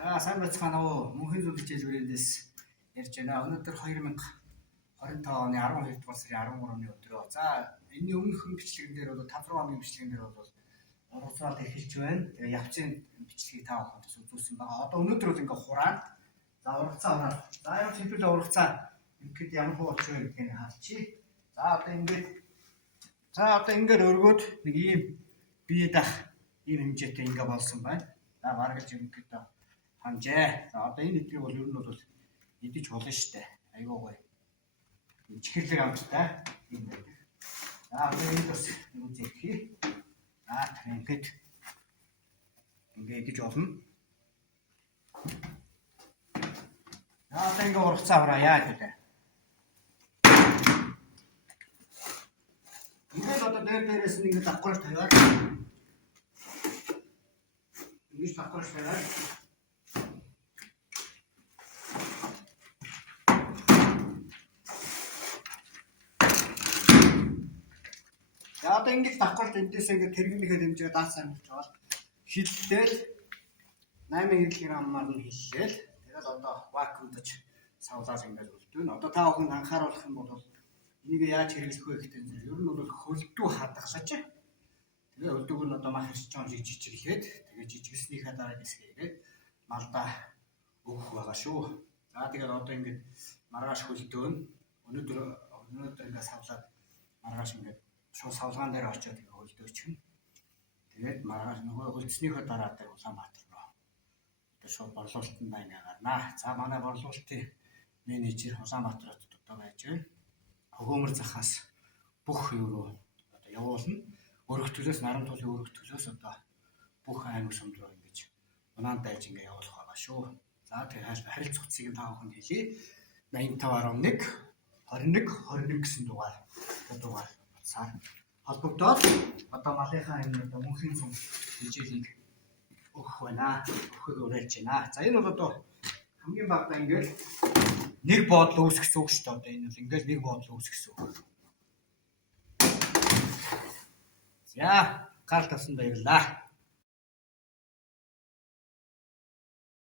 За сайн байцгаана уу. Мөнхийн зүйл хичээлбэрээс ярьж байна. Өнөөдөр 2025 оны 12 дугаар сарын 13-ны өдрөө. За энэний өмнөхөн бичлэгэн дээр бол 5 хоногийн бичлэгэн дээр бол уралцаад эхэлж байна. Тэгээ явцын бичлэгийг та бүхэнд үзүүлсэн байгаа. Одоо өнөөдөр бол ингээ хураа. За уралцаа хараад. За ямар тэмдэглэл уралцаа ихэд ямар хууч вэ гэдгийг харчий. За одоо ингээд өргөөд нэг ийм бие дах ийм хэмжээтэй ингээ болсон байна. За бараг л юм гэдэг ханжээ. За одоо энэ эдрийг бол ер нь бол идэж болно штэ. Айгуу гоё. Чихэрлэг амттай юм байдаг. За одоо энэ бас юу зэхий. За ингээд идэж болно. За одоо ингээ урагцаа хураа яа гэдэг. Ингээд одоо дээрээс нь ингээ давхраж тавиад. Ингэж давхраж тавиад. За одоо ингэж давхраж эндээс ингээ тэрэгнийхээ хэмжээ даацсан гэж бол хиллээл 8 кг-аар нь хиллээл. Тэгээд одоо вакуумдаж савлаад ингээд үлдвэн. Одоо та бүхэнд анхааруулах юм бол энийг яаж хэрэглэх вэ гэдэг нь ер нь бол хөлдөө хадгалж тэгээ хөлдөг нь одоо мах ирч жоон жижиглээд тэгээ жижигснийхаа дараа хэсгээд малдаа өгөх байгаа шүү. За тэгээд одоо ингээд маргааш хөлдөө нь өнөөдөр ингээд савлаад маргааш ингээд шууд савлгаан дээр очиод тэгээ хөлдөөчихнө. Тэгээд маргааш нөгөө хөлдснийхаа дараа дээр Улаанбаатар руу одоо шууд борлуулалтанд байна гарнаа. За манай борлуулалтын менежер Улаанбаатар хотод одоо байж байна. Хөгөөмөр захаас бүх юу руу одоо явуулна. Өргөх төлөөс наран тулын өргөх төлөөс одоо бүх аймаг сумд руу ингэж унаанд дайж ингэ явуулах байгаа шүү. За тэгээд харилцагцыг та бүхэнд хэлье. 8511 21 21 гэсэн дугаар утсаар холбогдоод одоо малынхаа энэ одоо мөнхийн сум хичээлийг өгөх байна. Өгөхөөр уриалж байна. За энэ бол одоо хамгийн багадаа ингээд нэг боодлоо үүсгэсэн үг шүү дээ. Одоо энэ бол ингээд нэг боодлоо үүсгэсэн үг. За, гарал тавьсан баярлалаа.